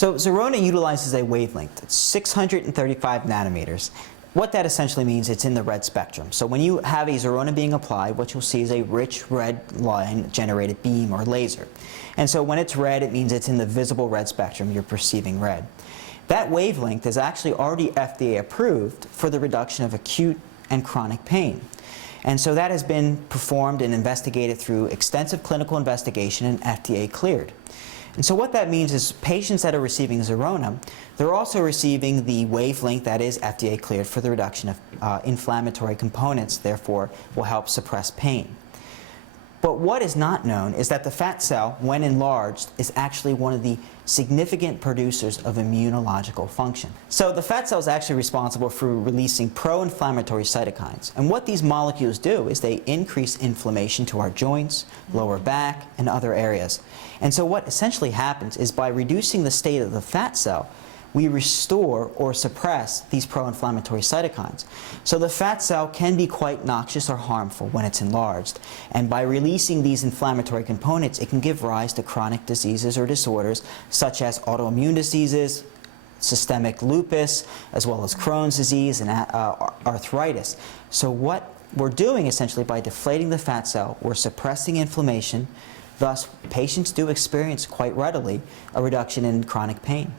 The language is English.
So Zerona utilizes a wavelength that's 635 nanometers. What that essentially means, it's in the red spectrum. So when you have a Zerona being applied, what you'll see is a rich red line generated beam or laser. And so when it's red, it means it's in the visible red spectrum, you're perceiving red. That wavelength is actually already FDA approved for the reduction of acute and chronic pain. And so that has been performed and investigated through extensive clinical investigation and FDA cleared. And so what that means is patients that are receiving Zerona, they're also receiving the wavelength that is FDA cleared for the reduction of inflammatory components, therefore will help suppress pain. But what is not known is that the fat cell, when enlarged, is actually one of the significant producers of immunological function. So the fat cell is actually responsible for releasing pro-inflammatory cytokines. And what these molecules do is they increase inflammation to our joints, lower back, and other areas. And so what essentially happens is by reducing the state of the fat cell, we restore or suppress these pro-inflammatory cytokines. So the fat cell can be quite noxious or harmful when it's enlarged. And by releasing these inflammatory components, it can give rise to chronic diseases or disorders such as autoimmune diseases, systemic lupus, as well as Crohn's disease and arthritis. So what we're doing essentially by deflating the fat cell, we're suppressing inflammation. Thus, patients do experience quite readily a reduction in chronic pain.